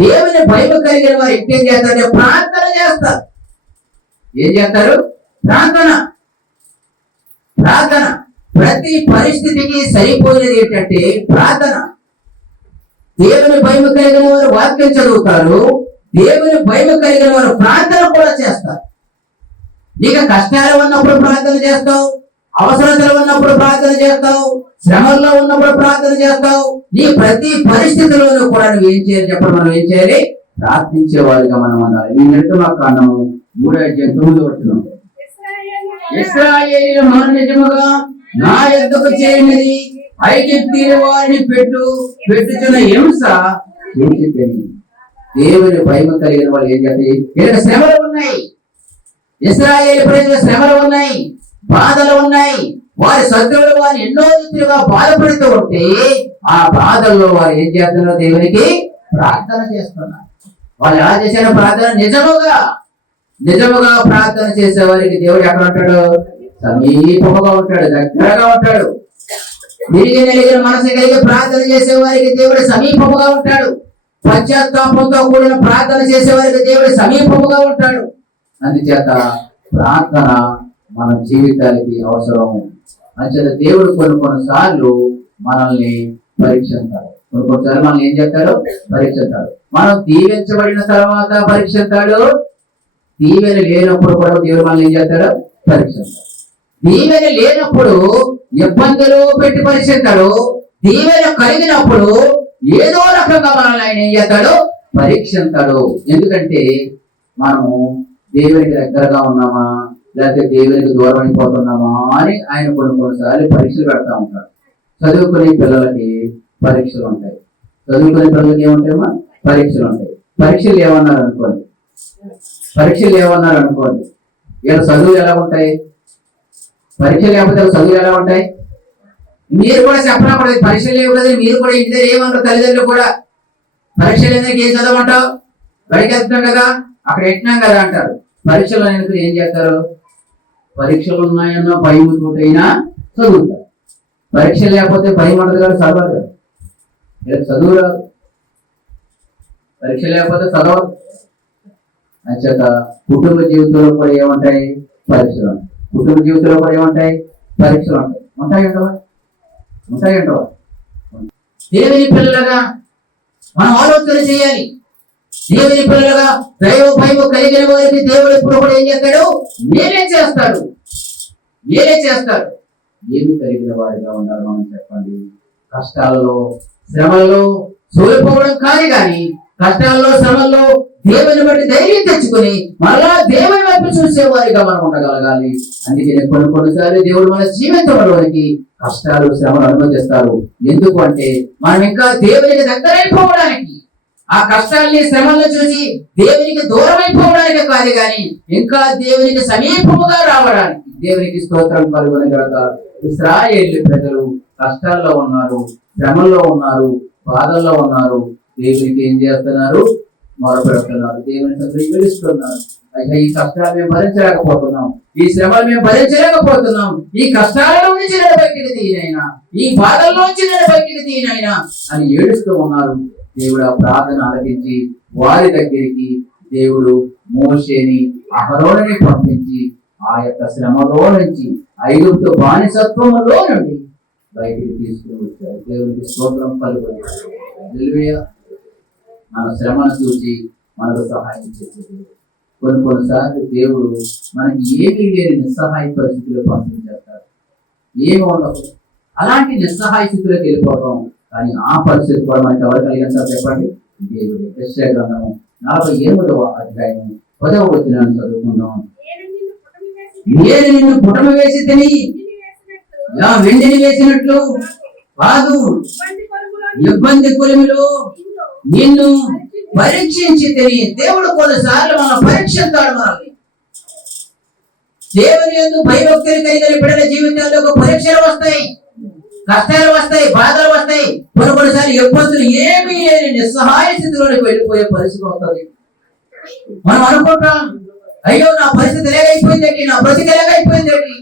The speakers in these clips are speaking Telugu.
దేవుని భయం కలిగిన వారు ఇంకేం చేస్తారంటే ప్రార్థన చేస్తారు. ఏం చేస్తారు? ప్రార్థన. ప్రార్థన ప్రతి పరిస్థితికి సరిపోయేది ఏంటంటే ప్రార్థన. దేవుని భయం కలిగిన వారు వాక్యం చదువుతారు, దేవుని భయం కలిగిన వారు ప్రార్థన కూడా చేస్తారు. నీకు కష్టాలు ఉన్నప్పుడు ప్రార్థన చేస్తావు, అవసరతలు ఉన్నప్పుడు ప్రార్థన చేస్తావు, శ్రమల్లో ఉన్నప్పుడు ప్రార్థన చేస్తావు. నీ ప్రతి పరిస్థితిలోనూ కూడా నువ్వు ఏం చేయాలి చెప్పండి? మనం ఏం చేయాలి? ప్రార్థించేవారుగా మనం ఉండాలి. ఈ నిర్గమాకాండము 3:9 ఇశ్రాయేలు నిజముగా నా యొద్దకు చేరినది, ఐగుప్తీయుల వారిని పెట్టుచున్న హింస చూచితిని. దేవుని భయం కలిగిన వాళ్ళు ఏం చేయాలి? ఇక్కడ శ్రమలు ఉన్నాయి, ఇశ్రాయేలు ప్రజల శ్రమలు ఉన్నాయి, బాధలు ఉన్నాయి. వారి శత్రువులు వారు ఎన్నో రీతిగా బాధపడుతూ ఉంటే ఆ బాధల్లో వారు ఏం చేస్తున్నారు? దేవునికి ప్రార్థన చేస్తున్నారు. వాళ్ళు ఎలా చేశారు ప్రార్థన? నిజముగా ప్రార్థన చేసే వారికి దేవుడు ఎక్కడ ఉంటాడు? సమీపముగా ఉంటాడు, దగ్గరగా ఉంటాడు. తిరిగి నెలిగిన మనసు కలిగి ప్రార్థన చేసే వారికి దేవుడు సమీపముగా ఉంటాడు. పశ్చాత్తాపంతో కూడిన ప్రార్థన చేసే వారికి దేవుడు సమీపముగా ఉంటాడు. అందుచేత ప్రార్థన మన జీవితానికి అవసరం. అంచేత దేవుడు కొన్నిసార్లు మనల్ని పరీక్షిస్తాడు. కొన్నిసార్లు మనల్ని ఏం చేస్తాడు? పరీక్షిస్తాడు. మనం దీవించబడిన తర్వాత పరీక్షిస్తాడు, దీవెన లేనప్పుడు కూడా దేవుడు మనల్ని ఏం చేస్తాడు? పరీక్షిస్తాడు. దీవెన లేనప్పుడు ఇబ్బందులు పెట్టి పరీక్షిస్తాడు, దీవెన కలిగినప్పుడు ఏదో రకంగా మనల్ని ఆయన ఏం చేస్తాడు? పరీక్షిస్తాడు. ఎందుకంటే మనము దేవునికి దగ్గరగా ఉన్నామా లేకపోతే దేవునికి దూరం అయిపోతున్నామా అని ఆయన కొన్నిసార్లు పరీక్షలు పెడతా ఉంటాడు. చదువుకునే పిల్లలకి పరీక్షలు ఉంటాయి. చదువుకునే పిల్లలకి ఏముంటాయమ్మా? పరీక్షలు ఉంటాయి. పరీక్షలు ఏమన్నారు అనుకోండి, ఇలా చదువులు ఎలా ఉంటాయి? పరీక్షలు లేకపోతే చదువులు ఎలా ఉంటాయి? మీరు కూడా చెప్పనప్పుడు పరీక్షలు లేవు కదా, మీరు కూడా ఇంటి దగ్గర ఏమన్నారు? తల్లిదండ్రులు కూడా పరీక్షలు ఎందుకు ఏం చదవమంటావు? బయటకు వెళ్తున్నాం కదా, అక్కడ ఎట్టినాం కదా అంటారు. పరీక్షలు ఎందుకు ఏం చేస్తారు? పరీక్షలు ఉన్నాయన్న భయం తోటైనా చదువుతారు. పరీక్ష లేకపోతే భయం ఉండదు కదా, చదవరు కదా. చదువు రాదు, పరీక్ష లేకపోతే చదవరు. అంచేత కుటుంబ జీవితంలో కూడా ఏముంటాయి? పరీక్షలు. కుటుంబ జీవితంలో కూడా ఏముంటాయి? పరీక్షలు ఉంటాయి. ఉంటాయంటవా? దేవుని పిల్లలుగా మనం ఆలోచన చేయాలి. దేవుని పిల్లలుగా దైవ భయం కలిగిన వారికి దేవుడు ఎప్పుడు కూడా ఏం చేస్తాడు? మేలే చేస్తాడు. ఏమి కలిగిన వారిగా ఉండాలి మనం చెప్పండి? కష్టాలలో శ్రమల్లో సోలిపోవడం కాదు, కానీ కష్టాల్లో శ్రమల్లో దేవుని బట్టి ధైర్యం తెచ్చుకొని మరలా దేవుని వైపు చూసేవారిగా మనం ఉండగలగాలి. అందుకే కొన్నిసార్లు దేవుడు మన జీవితంలోనికి కష్టాలు శ్రమలు అనుమతిస్తారు. ఎందుకు అంటే మనం ఇంకా దేవునికి దగ్గరైపోవడానికి, ఆ కష్టాల్ని శ్రమలను చూసి దేవునికి దూరం అయిపోవడానికి కాదు, కానీ ఇంకా దేవునికి సమీపముగా రావడానికి. దేవునికి స్తోత్రం కలుగునగాక. ఇశ్రాయేలు ప్రజలు కష్టాల్లో ఉన్నారు, శ్రమల్లో ఉన్నారు, బాధల్లో ఉన్నారు. దేవునికి ఏం చేస్తున్నారు? మొరపెడుతున్నారు, దేవుని సంగతి పిలుస్తున్నారు. అయితే ఈ కష్టాలు మేము భరించలేకపోతున్నాం, ఈ శ్రమలు మేము భరించలేకపోతున్నాం, ఈ కష్టాల నుంచి నేను బయటికి తీయనైనా, ఈ బాధల్లోంచి నేను బయటికి తీయనైనా అని ఏడుస్తూ ఉన్నారు. దేవుడు ఆ ప్రార్థన ఆలకించి వారి దగ్గరికి దేవుడు మోషేని అహరోనుని పంపించి ఆ యొక్క శ్రమలో నుంచి, ఐగుప్తు బానిసత్వంలో నుండి బయటికి తీసుకుని వచ్చారు. దేవునికి స్తోత్రం కలుగును. హల్లెలూయా. మన శ్రమను చూసి మనకు సహాయం చేసేది. కొన్నిసార్లు దేవుడు మనకి ఏమీ లేని నిస్సహాయ పరిస్థితులు పంపించేస్తారు. ఏమి ఉండదు, అలాంటి నిస్సహాయ స్థితిలోకి వెళ్ళిపోతాం. కానీ ఆ పరిస్థితి కూడా మనకి ఎవరు కలిగించారు చెప్పండి? దేవుడు. యెషయా గ్రంథము 48వ అధ్యాయం 10వ వచనాన్ని చదువుకుందాం. నేను నిన్ను పుటమి వేసి తిని వెండిని వేసినట్లు కాదు, ఇబ్బంది కొలిమిలో నిన్ను పరీక్షించి తిని. దేవుడు కొన్నిసార్లు మనం పరీక్షిస్తాడు. మనల్ని దేవుని యందు భయభక్తులు కలిగిన బిడ్డల జీవితాల్లో ఒక పరీక్షలు వస్తాయి, కష్టాలు వస్తాయి, బాధలు వస్తాయి. కొన్నిసార్లు ఇబ్బందులు ఏమీ లేని నిస్సహాయ స్థితిలోకి వెళ్ళిపోయే పరిస్థితి వస్తుంది. మనం అనుకుంటాం, అయ్యో నా పరిస్థితి ఎలాగైపోయిందేంటి, నా బ్రతికి ఎలాగైపోయిందేంటి,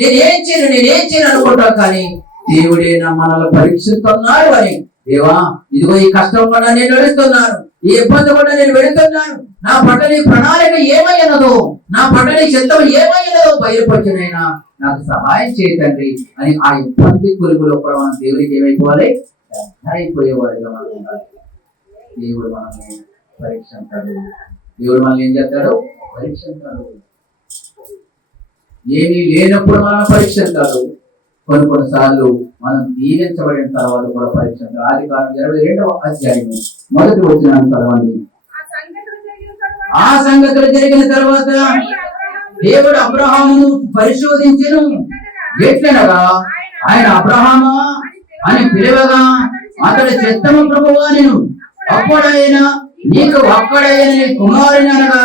నేనేం చేయను అనుకుంటాం. కానీ దేవుడే మనల్ని పరీక్షిస్తున్నాడు అని. దేవా, ఇదిగో ఈ కష్టం కూడా నేను నడుస్తున్నాను, ఈ ఇబ్బంది కూడా నేను వెళుతున్నాను, నా పట్ల నీ ప్రణాళిక ఏమైనదో, నా పట్ల నీ చిత్తం ఏమైనదో బయలుపరచునైనా నాకు సహాయం చేయతండి అని ఆ ఇబ్బంది గురువులో కూడా మనం దేవుడికి ఏమైపోవాలి, అయిపోయేవారిగా మనం ఉండాలి. దేవుడు మనల్ని పరీక్షించాడు. దేవుడు మనల్ని ఏం చేస్తాడు, పరీక్షించాడు. ఏమీ లేనప్పుడు మనం పరీక్షించాడు. కొన్నిసార్లు మనం దీవించబడిన తర్వాత కూడా పరీక్షించాలి. ఆదికాండం 22వ అధ్యాయం 1వ వచనాన్ని చదవండి. ఆ సంగతులు జరిగిన తర్వాత దేవుడు అబ్రహామును పరిశోధించెను. ఎట్లనగా ఆయన అబ్రహామా అని పిలవగా అతడి చిత్తము ప్రభువా నేను. అప్పుడైనా నీకు ఒక్కడైన నీ కుమారుని అనగా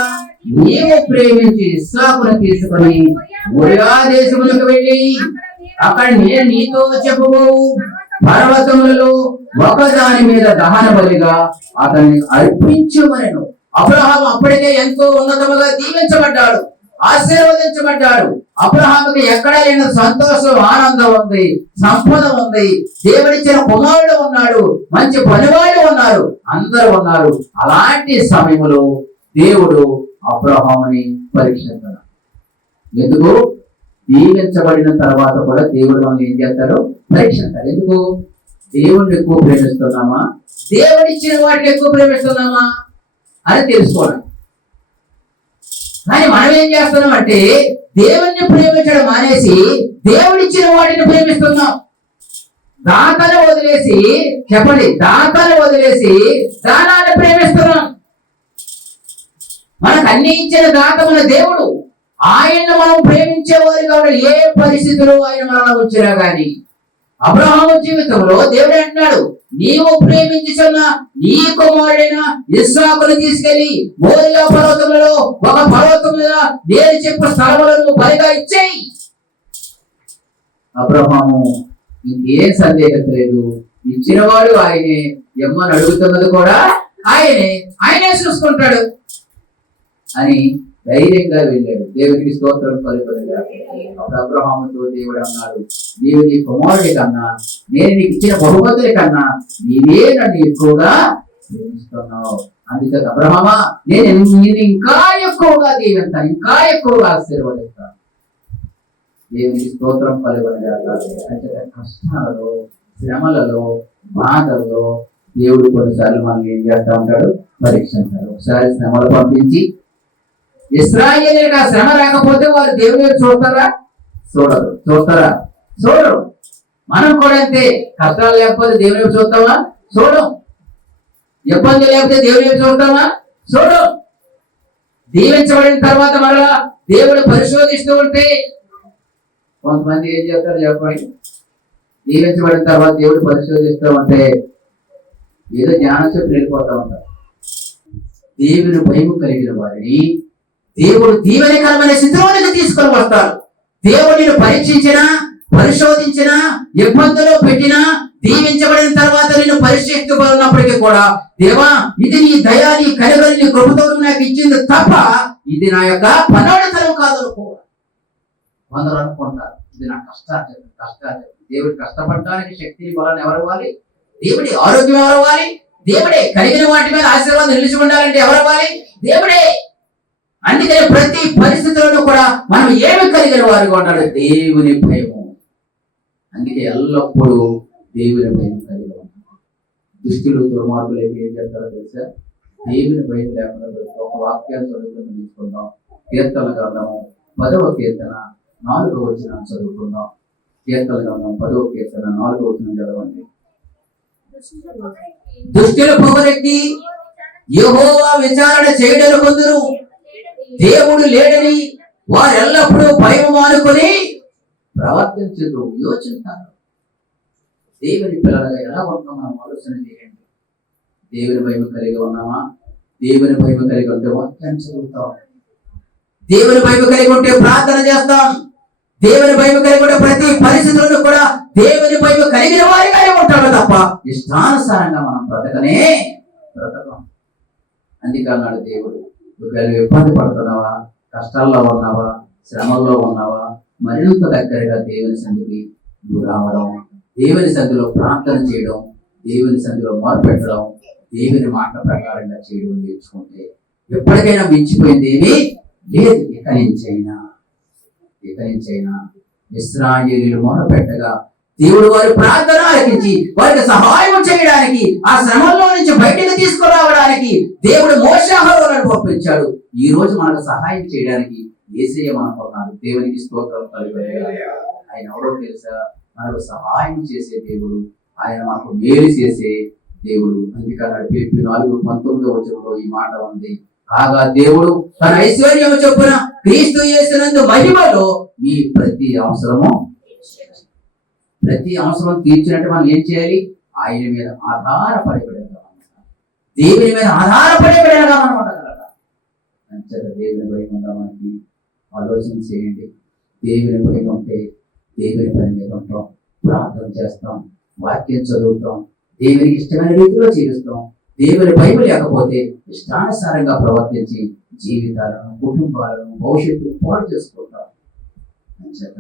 నీవు ప్రేమించి ఇస్సాకును తీసుకొని మొరియా దేశములకు వెళ్ళి అక్కడ నేను నీతో చెప్పబోవు పర్వతములలో ఒకదాని మీద దహన బలిగా అతన్ని అర్పించమనెను. అబ్రహాము అప్పటికే ఎంతో ఉన్నతముగా దీవించబడ్డాడు, ఆశీర్వదించబడ్డాడు. అబ్రహాముకి ఎక్కడ లేని సంతోషం, ఆనందం ఉంది, సంపద ఉంది, దేవుడిచ్చిన కుమారుడు ఉన్నాడు, మంచి పనివాళ్ళు ఉన్నారు, అందరూ ఉన్నారు. అలాంటి సమయంలో దేవుడు అబ్రహాముని పరీక్షించాడు. ఎందుకు? దీవించబడిన తర్వాత కూడా దేవుడు మనల్ని ఏం చేస్తాడు, పరీక్షించాడు. ఎందుకు? దేవుడిని ఎక్కువ ప్రేమిస్తున్నామా, దేవుడిచ్చిన వాటిని ఎక్కువ ప్రేమిస్తున్నామా అని తెలుసుకోవడం. కానీ మనం ఏం చేస్తున్నాం అంటే దేవుణ్ణి ప్రేమించడం మానేసి దేవుడిచ్చిన వాటిని ప్రేమిస్తున్నాం. దాతను వదిలేసి, చెప్పండి, దాతను వదిలేసి దానాన్ని ప్రేమిస్తున్నాం. మనకు అన్ని ఇచ్చిన దాత మన దేవుడు. ఆయన్ని మనం ప్రేమించేవారు కాబట్టి ఏ పరిస్థితులు ఆయన మనలో వచ్చినా గాని. అబ్రహాము జీవితంలో దేవుడు అంటున్నాడు, నీవు ప్రేమించుచున్న నీ కుమారుడైన ఇస్సాకును తీసుకెళ్లి మోరియా పర్వతములలో ఒక పర్వతం మీద నేను చెప్పిన స్థలములను బలిగా ఇచ్చేయి. అబ్రహాము ఇంకేం సందేహం లేదు, ఇచ్చినవాడు ఆయనే, ఎమ్మని అడుగుతున్నది కూడా ఆయనే చూసుకుంటాడు అని ధైర్యంగా వెళ్ళాడు. దేవునికి స్తోత్రం పలుకునుగా. అప్పుడు అబ్రహాముతో దేవుడు అన్నాడు, నీవు నీ కుమారుడి కన్నా, నేను నీకు ఇచ్చిన బహుమతుల కన్నా నీవే నన్ను ఎక్కువగా ప్రేమిస్తున్నావు. అందుకే అబ్రహామా, నేను నిన్ను ఇంకా ఎక్కువగా దీవిస్తాను, ఇంకా ఎక్కువగా ఆశీర్వదిస్తాను. దేవునికి స్తోత్రం పలుకునుగా. అంటే కష్టాలలో, శ్రమలలో, బాధల్లో దేవుడు కొన్నిసార్లు మనల్ని ఏం చేస్తా ఉంటాడు, పరీక్షించాడు. ఒకసారి శ్రమలు పంపించి ఇశ్రాయేలీయులకు ఆ శ్రమ రాకపోతే వారు దేవుని చూస్తారా? చూడరు. మనం కూడా అంతే. కష్టాలు లేకపోతే దేవుని చూస్తామా? చూడం. ఇబ్బంది లేకపోతే దేవుని చూస్తామా? చూడం. దీవించబడిన తర్వాత మరలా దేవుడు పరిశోధిస్తూ ఉంటే కొంతమంది ఏం చేస్తారు చెప్పండి? దీవించబడిన తర్వాత దేవుడు పరిశోధిస్తూ ఉంటే ఏదో జ్ఞానం చెప్పి వెళ్ళిపోతా ఉంటారు. దేవుని భయం కలిగిన వారిని దేవుడు దీవెనకరమైన స్థితిలోనికి తీసుకొని వస్తాడు. దేవుడిని పరీక్షించినా, పరిశోధించినా, ఇబ్బందులు పెట్టినా, దీవించబడిన తర్వాత నేను పరిశీలిస్తున్నప్పటికీ కూడా, దేవా ఇది నీ దయా, నీ కనికరం, నీ కృపతో నాకు ఇచ్చింది తప్ప ఇది నా యొక్క పనోడితనం కాదు అనుకోవాలి. కొందరు అనుకుంటారు ఇది నా కష్టార్జన. దేవుడు కష్టపడడానికి శక్తిని బలాన్ని ఎవరు ఇవ్వాలి? దేవుడి ఆరోగ్యం ఎవరు ఇవ్వాలి? దేవుడే. కలిగిన వాటి మీద ఆశీర్వాదం నిలిచి ఉండాలంటే ఎవరు ఇవ్వాలి? దేవుడే. అందుకని ప్రతి పరిస్థితులను కూడా మనం ఏమి కలిగిన వారిగా ఉండాలి? దేవుని భయము. అందుకే ఎల్లప్పుడూ దేవుని భయం కలిగి ఉంటాం. దుష్టులు, దుర్మార్గులు ఏం చేస్తారో తెలుసా? దేవుని భయం లేకుండా ఒక వాక్యాన్ని చదువుకుని తీసుకుందాం. కీర్తన గ్రంథము 10వ కీర్తన 4వ వచనం చదువుకుందాం. కీర్తన గ్రంథం 10వ కీర్తన 4వ వచనం చదవండి. దుష్టులు పొగరెక్కి యెహోవా విచారణ చేయడం కొందరు, దేవుడు లేడని వారు ఎల్లప్పుడూ భయం మానుకొని ప్రవర్తించదు, యోచిస్తారు. దేవుని పిల్లలుగా ఎలా ఉంటాం మనం ఆలోచన చేయండి. దేవుని భయం కలిగి ఉన్నామా? దేవుని భయం కలిగి ఉంటే వాక్యాన్ని చదువుతాం. దేవుని భయం కలిగి ఉంటే ప్రార్థన చేస్తాం. దేవుని భయం కలిగి ఉంటే ప్రతి పరిస్థితులను కూడా దేవుని భయం కలిగిన వారిగానే ఉంటాడు తప్ప ఇష్టానుసారంగా మనం బ్రతకం. అందుకన్నాడు దేవుడు, ఒకవేళ ఇబ్బంది పడుతున్నావా, కష్టాల్లో ఉన్నావా, శ్రమల్లో ఉన్నావా, మరింత దగ్గరగా దేవుని సన్నిధికి రావడం, దేవుని సన్నిధిలో ప్రార్థన చేయడం, దేవుని సన్నిధిలో మొరపెట్టడం, దేవుని మాట ప్రకారంగా చేయడం నేర్చుకుంటే ఎప్పటికైనా మించిపోయింది ఏమీ లేదు. ఇక నుంచైనా ఇశ్రాయేలీయులు మొరపెట్టగా దేవుడు వారి ప్రార్థన ఆలకించి వారికి సహాయం చేయడానికి, ఆ శ్రమంలో నుంచి బయటకు తీసుకురావడానికి దేవుడు మోషే అహరోనులను పంపించాడు. ఈ రోజు మనకు సహాయం చేయడానికి యేసయ్య మనకు ఉన్నాడు. దేవునికి స్తోత్రం కలుగును. ఆయన ఎవరో తెలుసా? మనకు సహాయం చేసే దేవుడు, ఆయన మనకు మేలు చేసే దేవుడు. అందుకన్నాడు ఫిలిప్పీ 4:19 ఈ మాట ఉంది. కాగా దేవుడు తన ఐశ్వర్యము చొప్పున క్రీస్తు యేసునందు మహిమలో మీ ప్రతి అవసరం తీర్చినట్టు మనం ఏం చేయాలి? ఆయన మీద ఆధారపడిపడగా, దేవుని మీద ఆధారపడిపడగా మనం ఉండగలగాలి. అంతేగా దేవుని భయం ఉందా? మనకి ఆలోచన చేయండి. దేవుని భయం ఉంటే దేవుని పని మీద ఉంటాం, ప్రార్థన చేస్తాం, వాక్యం చదువుతాం, దేవునికి ఇష్టమైన రీతిలో జీవిస్తాం. దేవుని భయం లేకపోతే ఇష్టానుసారంగా ప్రవర్తించి జీవితాలను, కుటుంబాలను, భవిష్యత్తును పాడు చేసుకుంటాం. అంచేత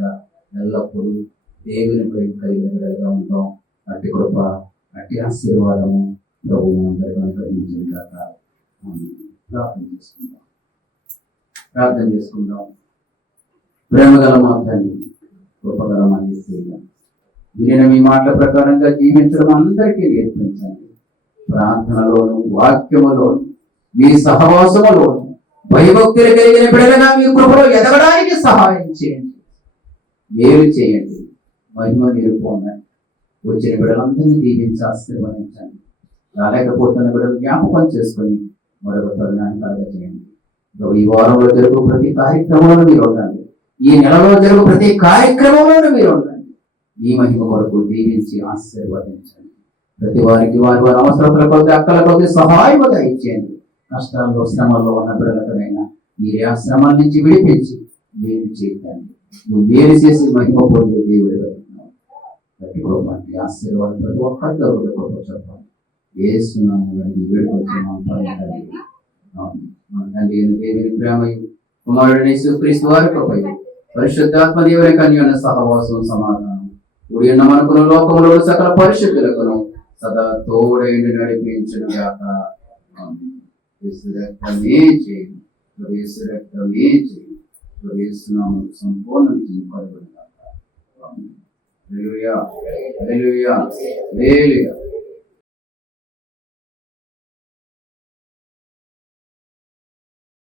ఎల్లప్పుడూ దేవుని భయం కలిగిన బిడ్డలుగా ఉంటాం. అట్టి కృప, అట్టి ఆశీర్వాదము ప్రభువు అందరికీ అనుగ్రహించిన కాక. ప్రార్థన చేసుకుందాం. ప్రేమగల మా తండ్రి, కృపగల మా యేసయ్య, వినిన మీ మాటల ప్రకారంగా జీవించడం అందరికీ నేర్పించండి. ప్రార్థనలోను, వాక్యములోను, మీ సహవాసములోను భయభక్తులు కలిగిన బిడ్డలుగా మీ కృపలో ఎదగడానికి సహాయం చేయండి, మేలు చేయండి, మహిమ మీరు పొందండి. వచ్చిన బిడ్డలందరినీ దీవించి ఆశీర్వదించండి. రాలేకపోతున్న బిడ్డలు జ్ఞాపకం చేసుకొని మరొక తరుణాన్ని కలగజేయండి. ఈ వారంలో జరుగు ప్రతి కార్యక్రమంలో మీరు ఉండండి. ఈ నెలలో జరుగు ప్రతి కార్యక్రమంలోనూ మీరు ఉండండి. మీ మహిమ కొరకు దీవించి ఆశీర్వదించండి. ప్రతి వారికి వారి అవసరాల కొద్ది, అక్కల కొద్ది సహాయం ఇచ్చేయండి. కష్టాల్లో, శ్రమల్లో ఉన్న బిడ్డలకైనా మీరే ఆ శ్రమల నుంచి విడిపించి మేలు చేయండి. నువ్వు మేలు చేసి మహిమ పొందే దేవుడి పెట్టుకోమండి. ఆశీర్వాదం ప్రతి ఒక్కరితో గొప్ప చెప్పండి. ఏసునామములో వేడుకొచ్చున్నాం తండ్రి. దేవుని ప్రేమయు, కుమారుడైన యేసుక్రీస్తు వారి కృపయు, పరిశుద్ధాత్మ దేవుని కన్యన సహవాసం, సమాధానం కూడి ఉన్న మనకును లోకములో సకల పరిశుద్ధులకును సదా తోడైండి నడిపించును గాక. రక్తమే చేయండి, రక్తమే చేయండి, సంపూర్ణ విజయం కలుగును గాక. హల్లెలూయా, హల్లెలూయా, హల్లెలూయా.